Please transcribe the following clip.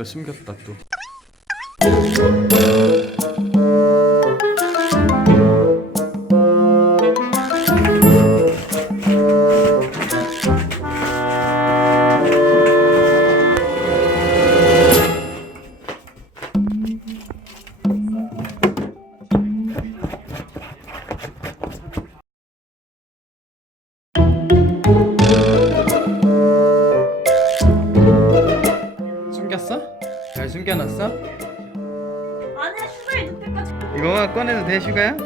저기다 숨겼다 또. 숨겨놨어? 잘 숨겨놨어? 안에 슈가에 넣을까? 이거만 꺼내도 돼 슈가야?